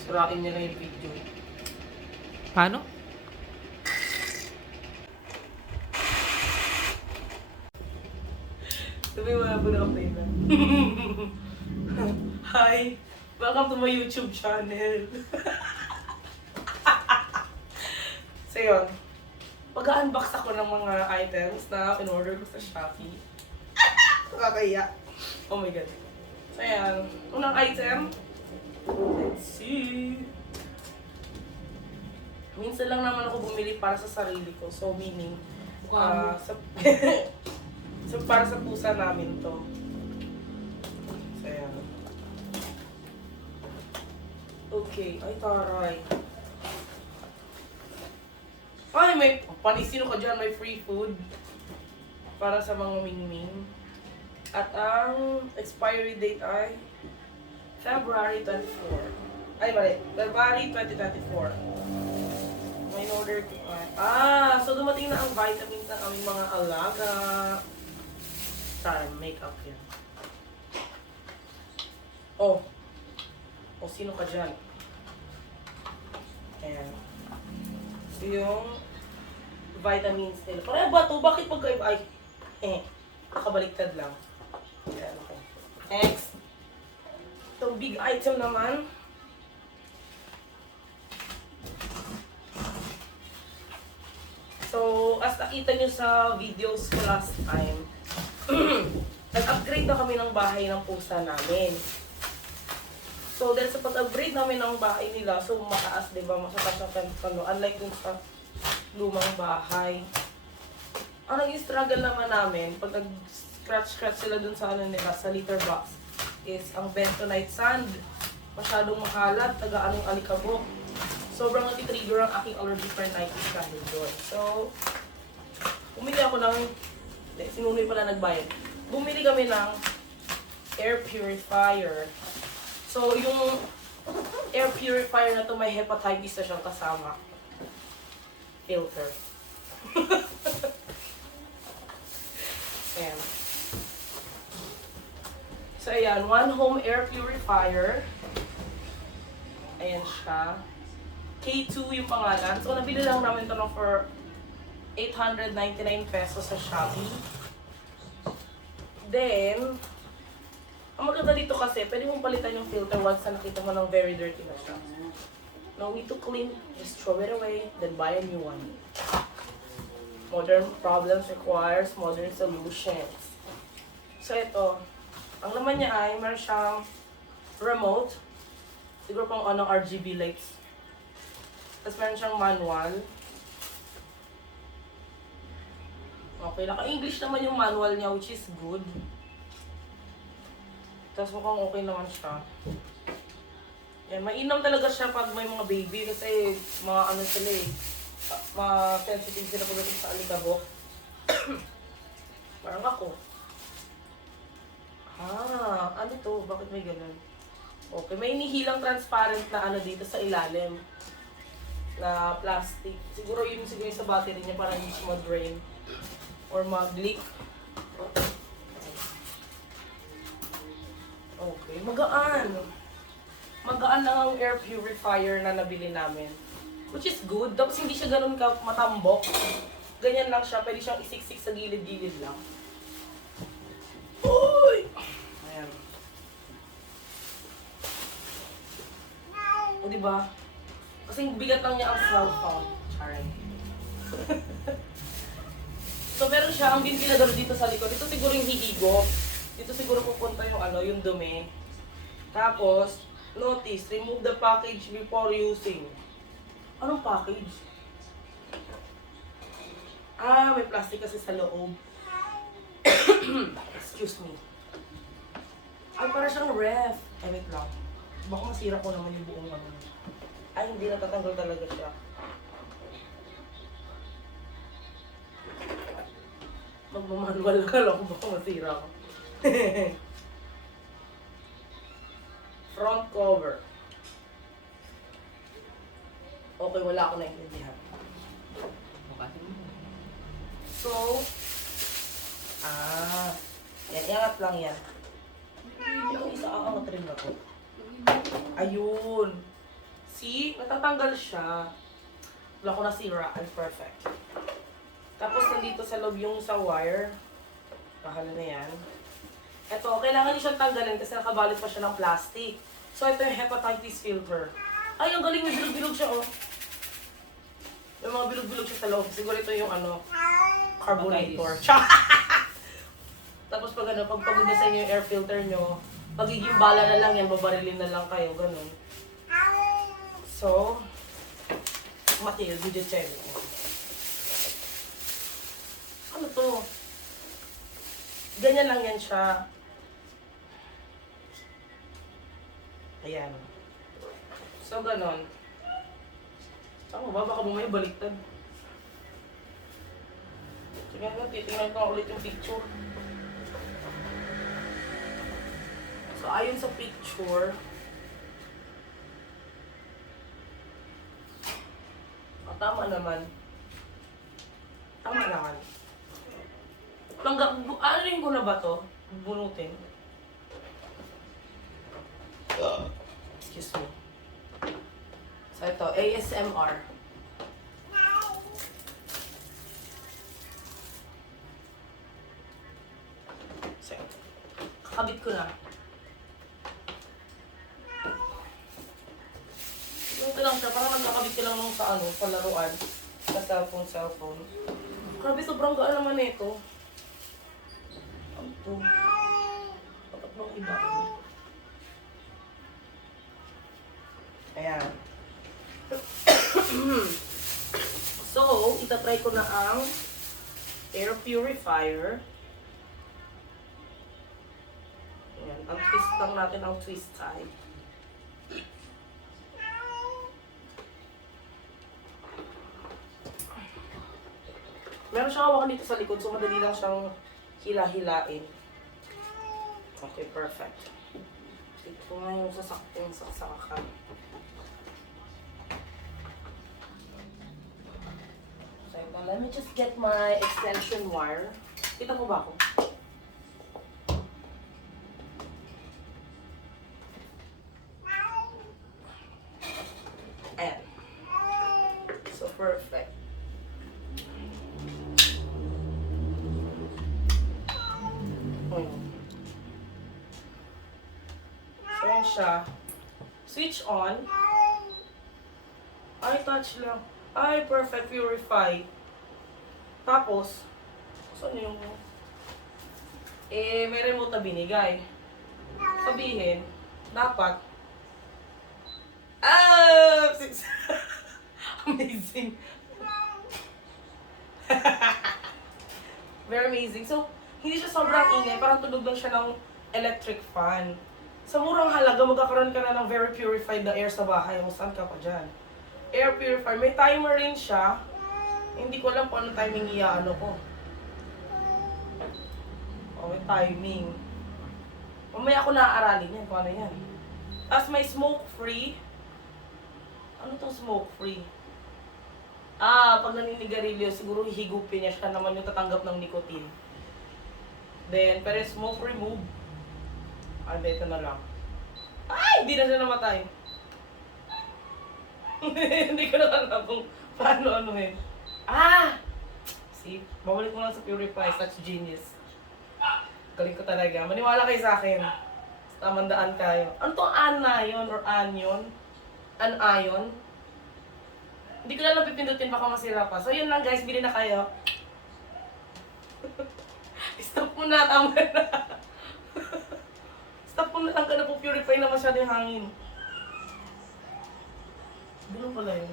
Sirain niya na yung video. Paano? Sabi mo na po na-update na. Hi! Welcome to my YouTube channel. So yun, pag-unbox ako ng mga items na in-order ko sa Shopee. Nakakaya. Oh my god. So yan, unang item. Let's see. Minsan lang naman ako bumili para sa sarili ko. So meaning, sa so para sa pusa namin to. So yan. Okay, ay taray. Ay, may panisino ka dyan, may free food para sa mga mingming. At ang expiry date ay February 24. Ay, mali. February 2024. May order ko ay. So dumating na ang vitamins ng aming mga alaga. Time, makeup yan. Oh. O, sino ka dyan? Ayan. So yung vitamins nila. Pareho ba ito? Bakit pagkaiba? Ay, nakabaliktad lang. Ayan, okay. Next. Itong big item naman. So, as nakita nyo sa videos ko last time, nag-upgrade na kami ng bahay ng pusa namin. So, dahil sa pag-upgrade namin ng bahay nila, so mataas, di ba? Mataas ang kanto. Unlike dun sa lumang bahay. Ang naging struggle naman namin, pag nag-scratch-scratch sila dun sa ano nila, sa litter box, is ang bentonite sand. Masyadong makalat, taga-anong alikabok. Sobrang nati-trigger ang aking allergic rhinitis dahil doon. So, bumili ako ng, sinunoy pala nagbayad. Bumili kami ng air purifier. So, yung air purifier na to may hepatitis na siyang kasama. Filter. Ayan. So, ayan. One home air purifier. Ayan siya. K2 yung pangalan. So, nabili lang namin ito for 899 pesos sa Shopee. Then, ang maganda dito kasi, pwede mong palitan yung filter once na nakita mo ng very dirty na siya. No need to clean, just throw it away, then buy a new one. Modern problems requires modern solutions. So, ito. Ang laman niya ay, meron siyang remote. Siguro pang anong RGB lights. Tapos meron siyang manual. Okay, naka-English naman yung manual niya, which is good. Tapos mukhang okay naman siya. Yan, mainam talaga siya pag may mga baby kasi mga ano sila eh. Ma-sensitive sila pagdating sa alikabok. Parang ako. Ano to? Bakit may ganun? Okay, may inihilang transparent na ano dito sa ilalim. Na plastic. Siguro yun siguro sa battery niya para hindi siya mag-drain. Or mag-leak. Okay, magaan. Magaan lang ang air purifier na nabili namin. Which is good. Tapos hindi siya ganun ka matambok. Ganyan lang siya. Pwede siyang isiksik sa gilid-gilid lang. Uy! Ayan. O diba? Kasi bigat lang niya ang cellphone. Charay. So meron siya ang ventilador dito sa likod. Ito siguro yung hihigop. Dito siguro pupunta yung ano, yung dumi. Tapos, notice, remove the package before using. Anong package? May plastic kasi sa loob. Excuse me. Ay, para siyang ref. Ay, wait lang. Baka masira ko naman yung buong ano. Ay, hindi natatanggal talaga siya. Magmamanual ka lang kung baka masira ko. Front cover. Okay, wala ako naintindihan. So, yan, iangat lang yan. Yung isa aangat rin ako. Ayun. See? Natatanggal siya. Wala ko nasira. I'm perfect. Tapos nandito sa loob yung sa wire. Bahala na yan. Ito, kailangan niyo siyang tanggalin kasi nakabalot pa siya ng plastic. So, ito yung hepatitis filter. Ay, ang galing. May bilog-bilog siya, oh. May mga bilog-bilog siya sa loob. Siguro ito yung ano, carbonator. Tapos pag ano, pag pagod na sa inyo yung air filter nyo, magiging bala na lang yan, babarilin na lang kayo, ganun. So, Matil, video check. Ano to? Ganyan lang yan siya. Ayan. So, ganon. Tama ba? Baka bumaya baliktad. Sige nga, titingnan ko ulit yung picture. So, ayon sa picture, tama naman. Tama naman. Ano rin ko na ba to? Bunutin. Excuse me. So, ito, ASMR. So, kakabit ko na. Ito lang siya, parang nagkakabit ko lang nung sa ano, palaruan. Sa cellphone. Grabe, sobrang gaan naman nito. Ano to? Dapat bang iba? Ayan. So, itatry ko na ang air purifier. Ayan, ang twist lang natin ang twist type. Meron siyang hawakan dito sa likod, so madali lang siyang hila-hilain. Okay, perfect. Ito nga yung saksakan. So, ito, let me just get my extension wire. Kita mo ba ako? Ayan. So, perfect. So, yan siya. Switch on. Ay, touch lang. Ay, perfect. Purify. Tapos, saan yung... may remote na binigay. Sabihin, dapat... Amazing. Very amazing. So, hindi siya sobrang ingay. Parang tunog lang siya ng electric fan. Sa murang halaga, magkakaroon ka na ng very purified na air sa bahay. Kung saan ka pa dyan. Air purifier. May timer rin siya. Hindi ko alam kung anong timing iaano ko. Oh, may timing. Mamaya ako naaaralin yan kung ano yan. Tapos may smoke free. Ano tong smoke free? Pag naninigarilyo, siguro hihigupin niya siya naman yung tatanggap ng nicotine. Then, pero smoke remove. Ito na lang. Ay! Hindi na siya namatay. Hindi ko na alam kung paano ano eh. See? Babalik mo lang sa Purify. Such genius. Galing ko talaga. Maniwala kayo sa akin. Tamandaan kayo. Ano to? Anion or anion? Anion? Hindi ko na lang pipindutin, baka masira pa. So yun lang guys, bili na kayo. Stop mo na, tama na. Stop mo na lang ka na po purify na masyado yung hangin. Ganun pala yun.